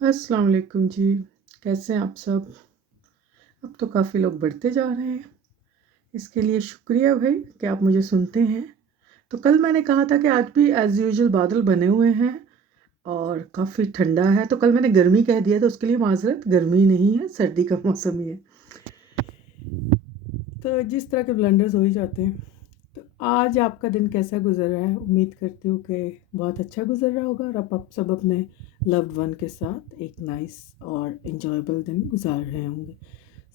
अस्सलाम वालेकुम जी। कैसे हैं आप सब? अब तो काफ़ी लोग बढ़ते जा रहे हैं। इसके लिए शुक्रिया भाई कि आप मुझे सुनते हैं। तो कल मैंने कहा था कि आज भी एज़ यूजुअल बादल बने हुए हैं और काफ़ी ठंडा है, तो कल मैंने गर्मी कह दिया, तो उसके लिए माज़रत। गर्मी नहीं है, सर्दी का मौसम ही है। तो जिस तरह के ब्लंडर्स हो ही जाते हैं। तो आज आपका दिन कैसा गुज़र रहा है? उम्मीद करती हूँ कि बहुत अच्छा गुज़र रहा होगा और आप सब अपने लव्ड वन के साथ एक नाइस और एन्जॉयबल दिन गुजार रहे होंगे।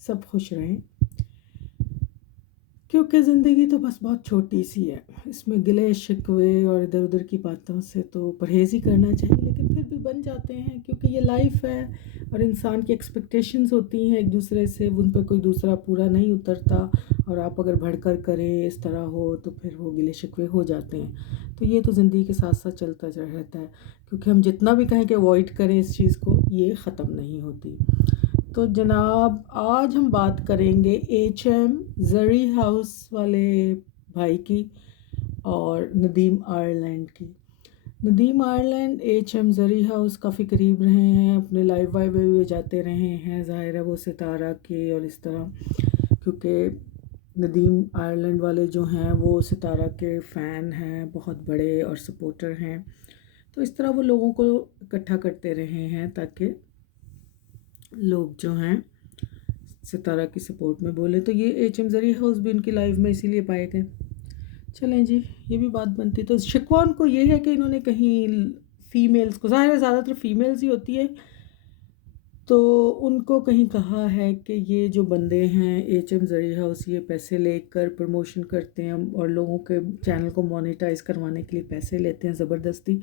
सब खुश रहें, क्योंकि ज़िंदगी तो बस बहुत छोटी सी है। इसमें गिले शिकवे और इधर उधर की बातों से तो परहेज़ ही करना चाहिए, लेकिन फिर भी बन जाते हैं क्योंकि ये लाइफ है और इंसान की एक्सपेक्टेशंस होती हैं एक दूसरे से, उन पर कोई दूसरा पूरा नहीं उतरता। और आप अगर बढ़कर करें, इस तरह हो, तो फिर वो गिले शिकवे हो जाते हैं। तो ये तो ज़िंदगी के साथ साथ चलता रहता है, क्योंकि हम जितना भी कहें कि अवॉइड करें इस चीज़ को, ये ख़त्म नहीं होती। तो जनाब, आज हम बात करेंगे एच.एम. ज़री हाउस वाले भाई की और नदीम आयरलैंड की। Nadeem Ireland HM. Zari house काफ़ी करीब रहे हैं, अपने लाइव वाइव भी जाते रहे हैं। ज़ाहिर है वो सितारा के और इस तरह, क्योंकि नदीम आयरलैंड वाले जो हैं वो सितारा के फ़ैन हैं, बहुत बड़े और सपोर्टर हैं। तो इस तरह वो लोगों को इकट्ठा करते रहे हैं ताकि लोग जो हैं सितारा की सपोर्ट में बोले। तो ये एच.एम. ज़री हाउस भी उनकी लाइफ में इसीलिए पाए गए। चलें जी, ये भी बात बनती। तो शिकवा उनको ये है कि इन्होंने कहीं फ़ीमेल्स को, ज़ाहिर है ज़्यादातर फ़ीमेल्स ही होती है, तो उनको कहीं कहा है कि ये जो बंदे हैं एच.एम. ज़री हाउस, ये पैसे लेकर प्रमोशन करते हैं और लोगों के चैनल को मोनेटाइज करवाने के लिए पैसे लेते हैं ज़बरदस्ती।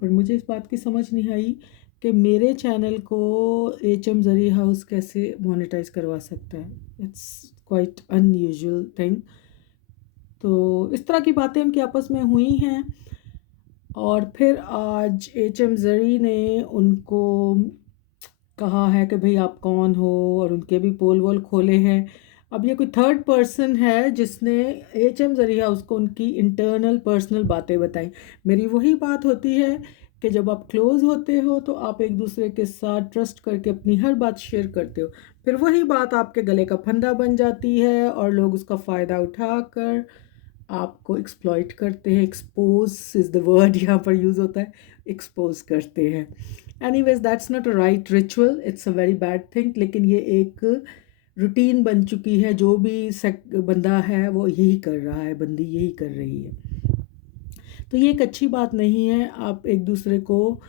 पर मुझे इस बात की समझ नहीं आई कि मेरे चैनल को एच.एम. ज़री हाउस कैसे मोनेटाइज करवा सकता है। It's quite unusual thing. तो इस तरह की बातें उनकी आपस में हुई हैं और फिर आज एच.एम. ज़री ने उनको कहा है कि भाई आप कौन हो, और उनके भी पोल वोल खोले हैं। अब ये कोई थर्ड पर्सन है जिसने एच.एम. ज़री हाउस को उनकी इंटरनल पर्सनल बातें बताई। मेरी वही बात होती है कि जब आप क्लोज़ होते हो तो आप एक दूसरे के साथ ट्रस्ट करके अपनी हर बात शेयर करते हो, फिर वही बात आपके गले का फंदा बन जाती है और लोग उसका फ़ायदा उठाकर आपको एक्सप्लॉइट करते हैं। एक्सपोज इज़ द वर्ड यहाँ पर यूज़ होता है, एक्सपोज करते हैं। Anyways, that's not a right ritual, it's a very bad thing. लेकिन ये एक रूटीन बन चुकी है, जो भी बंदा है वो यही कर रहा है, बंदी यही कर रही है। तो ये एक अच्छी बात नहीं है। आप एक दूसरे को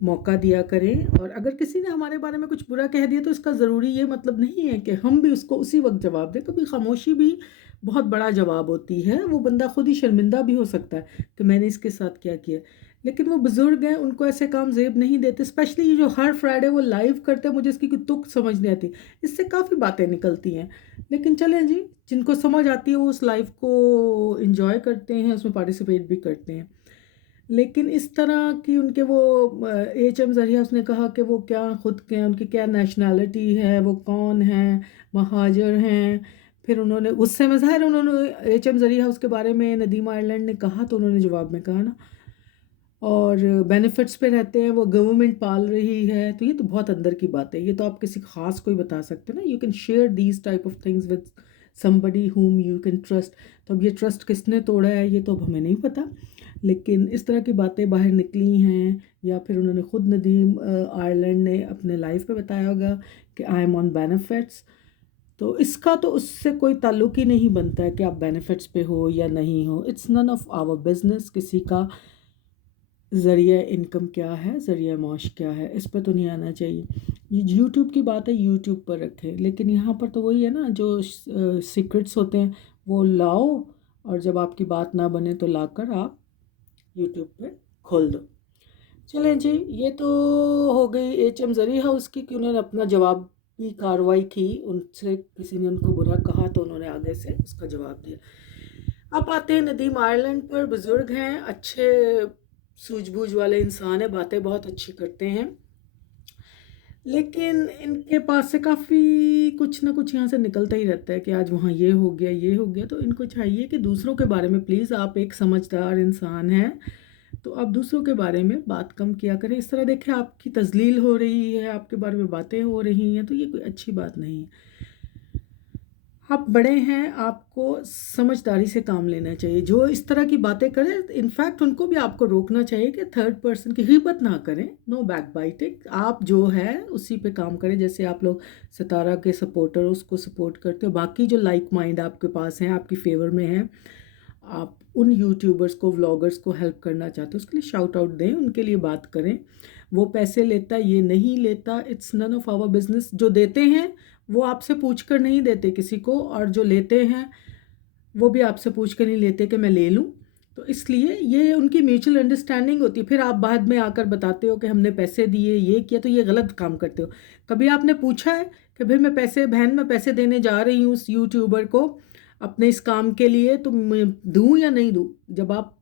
मौका दिया करें, और अगर किसी ने हमारे बारे में कुछ बुरा कह दिया तो इसका ज़रूरी ये मतलब नहीं है कि हम भी उसको उसी वक्त जवाब दें। कभी खामोशी भी बहुत बड़ा जवाब होती है। वो बंदा खुद ही शर्मिंदा भी हो सकता है कि मैंने इसके साथ क्या किया। लेकिन वो बुज़ुर्ग हैं, उनको ऐसे काम ज़ेब नहीं देते। स्पेशली ये जो हर फ्राइडे वो लाइव करते हैं, मुझे इसकी कोई तुक समझ नहीं आती। इससे काफ़ी बातें निकलती हैं, लेकिन चलें जी, जिनको समझ आती है वो उस लाइव को इंजॉय करते हैं, उसमें पार्टिसिपेट भी करते हैं। लेकिन इस तरह की उनके वो एच.एम. ज़रिया, उसने कहा कि वो क्या ख़ुद के हैं, उनकी क्या नेशनैलिटी है, वो कौन हैं, महाजर हैं। फिर उन्होंने गुस्से में, ज़ाहिर उन्होंने एच.एम. ज़रिया उसके बारे में नदीम आयरलैंड ने कहा, तो उन्होंने जवाब में कहा ना, और बेनिफिट्स पे रहते हैं, वो गवर्नमेंट पाल रही है। तो ये तो बहुत अंदर की बात है, ये तो आप किसी ख़ास को ही बता सकते हैं ना। You can share these type of things with somebody whom you can trust. तो अब ये ट्रस्ट किसने तोड़ा है ये तो अब हमें नहीं पता, लेकिन इस तरह की बातें बाहर निकली हैं, या फिर उन्होंने ख़ुद नदीम आयरलैंड ने अपने लाइफ पे बताया होगा कि आई एम ऑन बेनिफिट्स। तो इसका तो उससे कोई ताल्लुक ही नहीं बनता है कि आप बेनिफिट्स पे हो या नहीं हो। It's none of our business किसी का ज़रिया इनकम क्या है, ज़रिया मौश क्या है, इस पर तो नहीं आना चाहिए। ये यूट्यूब की बात है, यूट्यूब पर रखें। लेकिन यहाँ पर तो वही है ना, जो सीक्रेट्स होते हैं वो लाओ, और जब आपकी बात ना बने तो लाकर आप यूट्यूब पे खोल दो। चलें जी, ये तो हो गई एच.एम. ज़री हाउस की कि उन्होंने अपना जवाबी कार्रवाई की। उनसे किसी ने उनको बुरा कहा तो उन्होंने आगे से उसका जवाब दिया। अब आते हैं नदीम आयरलैंड पर। बुज़ुर्ग हैं, अच्छे सूझबूझ वाले इंसान है, बातें बहुत अच्छी करते हैं, लेकिन इनके पास से काफ़ी कुछ ना कुछ यहाँ से निकलता ही रहता है कि आज वहाँ ये हो गया, ये हो गया। तो इनको चाहिए कि दूसरों के बारे में, प्लीज़, आप एक समझदार इंसान हैं, تو آپ دوسروں کے بارے میں بات کم کیا کریں. اس طرح دیکھیں آپ کی تذلیل ہو رہی ہے، آپ کے بارے میں باتیں ہو رہی ہیں، تو یہ کوئی اچھی بات نہیں ہے. آپ بڑے ہیں، آپ کو سمجھداری سے کام لینا چاہیے. جو اس طرح کی باتیں کریں، انفیکٹ ان کو بھی آپ کو روکنا چاہیے کہ تھرڈ پرسن کی غیبت نہ کریں. نو بیک بائٹنگ. آپ جو ہے اسی پہ کام کریں. جیسے آپ لوگ ستارہ کے سپورٹر اس کو سپورٹ کرتے ہو، باقی جو لائک مائنڈ آپ کے پاس ہیں، آپ کی فیور میں ہیں، آپ ان یوٹیوبرز کو، ولاگرز کو ہیلپ کرنا چاہتے ہو، اس کے لیے شاؤٹ آؤٹ دیں، ان کے لیے بات کریں. وہ پیسے لیتا ہے، یہ نہیں لیتا، it's none of our business. جو دیتے ہیں وہ آپ سے پوچھ کر نہیں دیتے کسی کو، اور جو لیتے ہیں وہ بھی آپ سے پوچھ کر نہیں لیتے کہ میں لے لوں. تو اس لیے یہ ان کی میوچل انڈرسٹینڈنگ ہوتی ہے. پھر آپ بعد میں آ کر بتاتے ہو کہ ہم نے پیسے دیے، یہ کیا، تو یہ غلط کام کرتے ہو. کبھی آپ نے پوچھا ہے کہ بھئی میں پیسے، بہن میں پیسے دینے جا رہی ہوں اس یوٹیوبر کو اپنے اس کام کے لیے، تو میں دوں یا نہیں دوں؟ جب آپ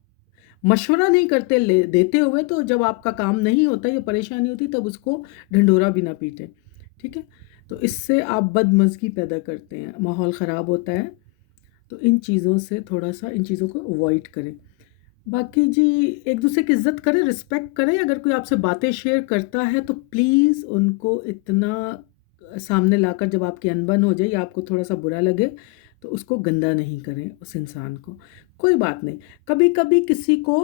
مشورہ نہیں کرتے دیتے ہوئے، تو جب آپ کا کام نہیں ہوتا، یہ پریشانی ہوتی، تب اس کو ڈھنڈورا بھی نہ پیٹیں. ٹھیک ہے؟ تو اس سے آپ بدمزگی پیدا کرتے ہیں، ماحول خراب ہوتا ہے. تو ان چیزوں سے تھوڑا سا، ان چیزوں کو اوائڈ کریں. باقی جی، ایک دوسرے کی عزت کریں، رسپیکٹ کریں. اگر کوئی آپ سے باتیں شیئر کرتا ہے تو پلیز ان کو اتنا سامنے لا کر، جب آپ کی انبن ہو جائے یا آپ کو تھوڑا سا برا لگے، تو اس کو گندا نہیں کریں اس انسان کو. کوئی بات نہیں، کبھی کبھی کسی کو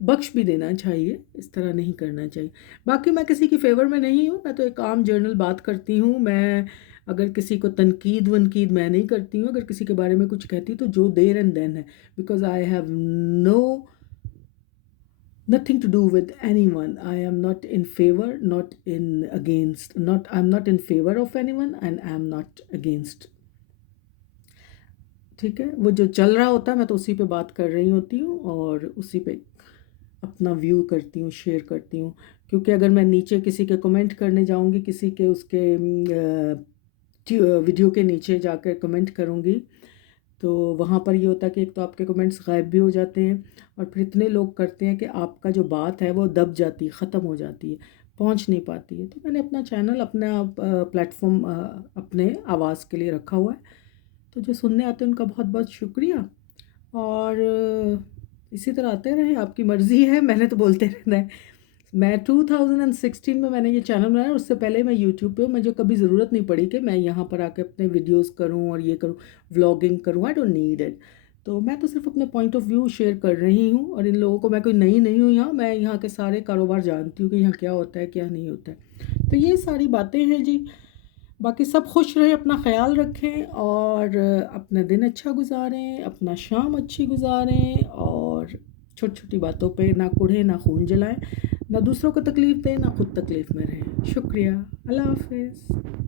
بخش بھی دینا چاہیے، اس طرح نہیں کرنا چاہیے. باقی میں کسی کی فیور میں نہیں ہوں، میں تو ایک عام جرنل بات کرتی ہوں. میں اگر کسی کو تنقید ونقید میں نہیں کرتی ہوں. اگر کسی کے بارے میں کچھ کہتی ہوں تو جو دیر اینڈ دین ہے، because I have nothing to do with anyone. I am not in favor, not in against, I'm not in favor of anyone and I'm not against. ٹھیک ہے؟ وہ جو چل رہا ہوتا ہے میں تو اسی پہ بات کر رہی ہوتی ہوں، اور اسی پہ اپنا ویو کرتی ہوں، شیئر کرتی ہوں. کیونکہ اگر میں نیچے کسی کے کمنٹ کرنے جاؤں گی، کسی کے اس کے ویڈیو کے نیچے جا کر کمنٹ کروں گی، تو وہاں پر یہ ہوتا ہے کہ ایک تو آپ کے کمنٹس غائب بھی ہو جاتے ہیں، اور پھر اتنے لوگ کرتے ہیں کہ آپ کا جو بات ہے وہ دب جاتی ہے، ختم ہو جاتی ہے، پہنچ نہیں پاتی ہے. تو میں نے اپنا چینل، اپنا پلیٹ فارم اپنے آواز کے لیے رکھا ہوا ہے. تو جو سننے آتے ہیں ان کا بہت بہت شکریہ، اور اسی طرح آتے رہیں، آپ کی مرضی ہے. میں نے تو بولتے رہنا ہے. میں 2016 میں نے یہ چینل بنایا. اس سے پہلے میں یوٹیوب پہ، مجھے کبھی ضرورت نہیں پڑی کہ میں یہاں پر آ کے اپنے ویڈیوز کروں اور یہ کروں، ولاگنگ کروں. I don't need it. تو میں تو صرف اپنے پوائنٹ آف ویو شیئر کر رہی ہوں. اور ان لوگوں کو، میں کوئی نئی نہیں ہوں یہاں، میں یہاں کے سارے کاروبار جانتی ہوں کہ یہاں کیا ہوتا ہے، کیا نہیں ہوتا ہے. تو یہ ساری باتیں ہیں جی. باقی سب خوش رہیں، اپنا خیال رکھیں، اور اپنا دن اچھا گزاریں، اپنا شام اچھی گزاریں، اور چھوٹی چھوٹی باتوں پہ نہ کڑھیں، نہ خون جلائیں، نہ دوسروں کو تکلیف دیں، نہ خود تکلیف میں رہیں. شکریہ. اللہ حافظ.